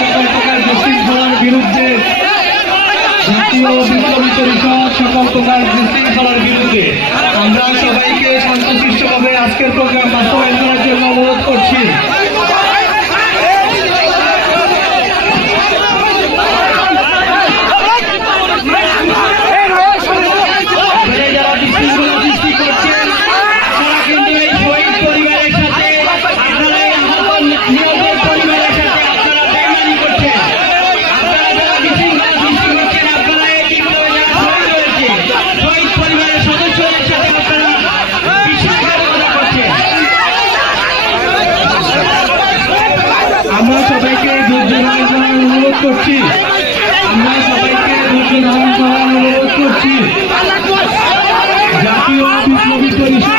সকল প্রকার জুস্টিস ধরার বিরুদ্ধে জাতীয় বিপ্লবী পরিষদ সকল প্রকার জুস্টিস ধরার বিরুদ্ধে আমরা সবাইকে সন্তুষ্ট আজকের প্রোগ্রাম করছি। আমরা সবাইকে ধৈর্য ধারণ করার অনুরোধ করছি। জাতীয় বিপ্লবী পরিষদ